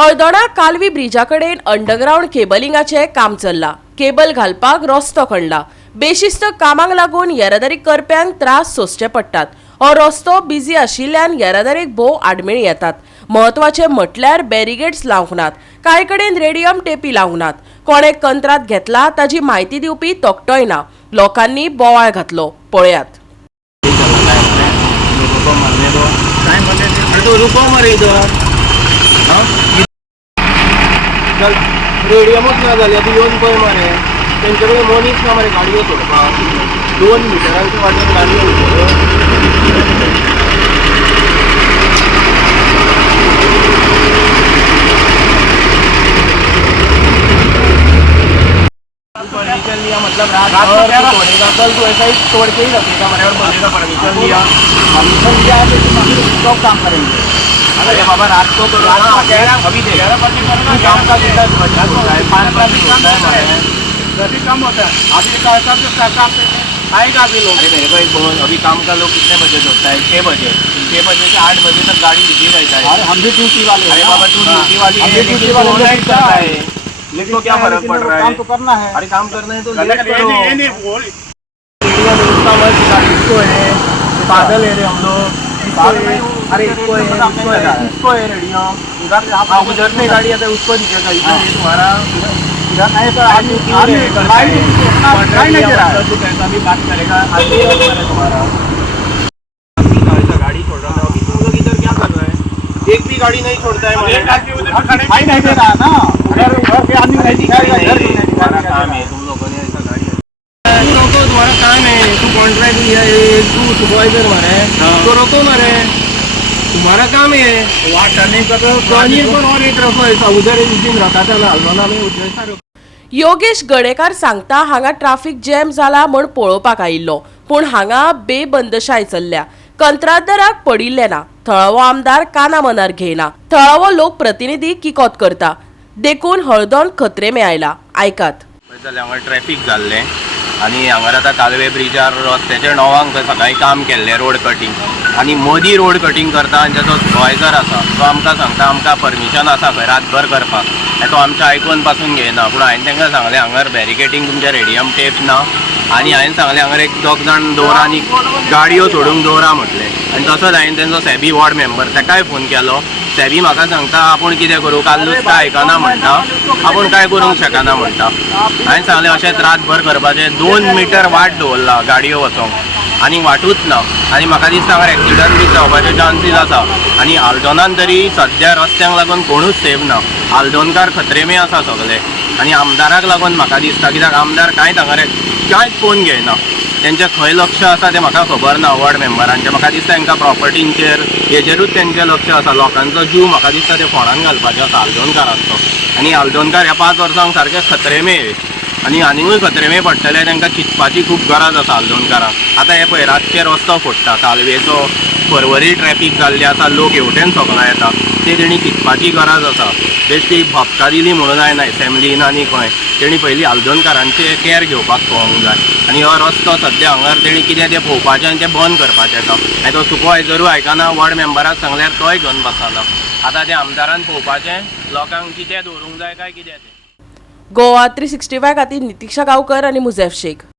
Aldona Kalvi Brezza कडेन underground केबलिंगाचे काम चल्ला। केबल घालपाक रस्तो खणला। बेशिस्त कामाक लागून येरादारी करप्यांक त्रास सोंसचे पडटात। हो रस्तो बिजी आशिल्ल्यान येरादारीक भोव आडमेळी येतात। महत्वाचे म्हटल्यार बॅरिगेड्स लावंक नात। कांय कडेन रेडियम टेपी लावंक नात। कोणे कंत्राट घेतला ताची म्हायती दिवपी तोकटोय ना। लोकांनी बोवाळ घातलो। पळयात। रेडियमच ना जाली आतां येवन पळय मरे तेंचे कडेन मनीस ना मरे गाडयो सोडपाक 2 मिटरांच्या वाटेन गाडयो परमिशन लिया मतलब रात को तोड़ेगा कल तो ऐसा ही तोड़ के ही रखेगा मरे और बोलेगा परमिशन लिया तो कब काम करेंगे। अरे बाबा रात को करो ना अभी दे काम का कितना होता है 5 का भी होता है जल्दी कम होता है अभी का हिसाब से सरकार आएगा अभी लोग। अरे मेरे को एक बोल अभी काम का लोग कितने बजे होता है 6 बजे से 8 बजे तक गाड़ी बिजी रहता है। अरे हम भी ड्यूटी वाले। अरे बाबा तू ड्यूटी वाली है ड्यूटी वाले ऑनलाइन करता है लेकिन क्या फर्क पड़ रहा है। काम तो करना है। अरे काम करना है तो इसको है बादल है हम लोग अरे इसको है रेडियो उधर में गाड़ी आता है उसको दिखेगा इधर तुम्हारा इधर नहीं तो कैसा भी बात करेगा तुम्हारा गाड़ी छोड़ रहा था अभी तुम लोग इधर क्या कर रहे हैं। एक भी गाड़ी नहीं छोड़ता है नहीं दे रहा ना काम है तुम लोगों ने ऐसा गाड़ी तू रोको तुम्हारा काम है तू कॉन्ट्रैक्ट लिया है तू सुपरवाइजर मारे तो रोको मारे तुम्हारा काम है वहाँ टर्निंग कर रहे हो पर और एक रखो ऐसा उधर एक दिन रखा था हलवाना में जैसा रोको। योगेश गडेकार सांगता हांगा ट्रॅफिक जॅम जाला म्हूण पळोवपाक आयिल्लो पूण हांगा बेबंदशाय चल्ल्या। कंत्राटदाराक पडिल्ले ना। थळावो आमदार काना मनार घेयना। थळावो लोकप्रतिनिधी किकोत करता देखून हळदोण खत्रेमे आयला। आयकात। हांगा ट्रॅफिक जाल्लें आनी हांगा आतां कालवे ब्रिजार रस्त्याचेर 9 सकाळीं काम केल्लें रोड कटींग आनी मदीं रोड कटींग करता आनी ताचो सुपरवायझर आसा तो आमकां सांगता आमकां परमिशन आसा खंय रातभर करपाक तो आमच्या आयकून पासून घेयना। पूण हांवें तांकां सांगलें हांगर बॅरिकेटींग तुमचे रेडियम टेप ना आनी हांवें सांगलें हांगर एक 2 जाण दवरा आनी गाडयो सोडूंक दवरा म्हटलें आनी तसोच हांवें तेंचो सॅबी वॉर्ड मेंबर ताकाय फोन केलो। सॅबी म्हाका सांगता आपूण कितें करूं कालूच काय आयकना म्हणटा आपूण काय करूंक शकना म्हणटा। हांवें सांगलें अशेंच रातभर करपाचें 2 मिटर वाट दवरला गाडयो वचोंक आनी वाटूच ना आनी म्हाका दिसता हांगा एक्सिडंट बी जावपाचे चान्सीस आसा आनी आल्दोनान तरी सद्या रस्त्यांक लागून कोणूच सेफ ना। आल्दोनकार खत्रेमे आसा सगळे आनी आमदाराक लागून म्हाका दिसता कित्याक आमदार कांयच हांगा कांयच फोन घेयना तेंचें खंय लक्ष आसा तें म्हाका खबर ना। वॉर्ड मेंबरांचें म्हाका दिसता तांकां प्रॉपर्टींचेर हेजेरूच तेंचें लक्ष आसा। लोकांचो जीव म्हाका दिसता ते फोंडान घालपाचो आसा आल्दोनकारांचो आनी आल्दोनकार ह्या 5 वर्सांक सारके खत्रेमे आनी आनीकूय खत्रेमे पडटले तांकां चिंतपाची खूब गरज आसा आल्दोनकारांक। आतां हे पळय रातचे रस्तो फोडटा कालवेचो परवरी ट्रॅफिक जाल्ली आसा लोक हेवटेन सगळा येता ते तेणी चिंतपाची गरज आसा। बेश्टी भपका दिली म्हणून जायना एसेंब्लीन आनी खंय तेणी पयलीं आल्दोनकारांचे कॅर घेवपाक पळोवंक जाय आनी हो रस्तो सद्या हांगर तेणी कितें तें पळोवपाचें आनी तें बंद करपाचें आसा आनी तो सुपरवायझरूय आयकना वॉर्ड मेंबराक सांगल्यार तोय घेवन बसना। आतां तें आमदारान पळोवपाचें लोकांक कितें दवरूंक जाय काय कितें तें। गोवा 365 खातीर नितीक्षा गांवकर आनी मुझेफ शेख।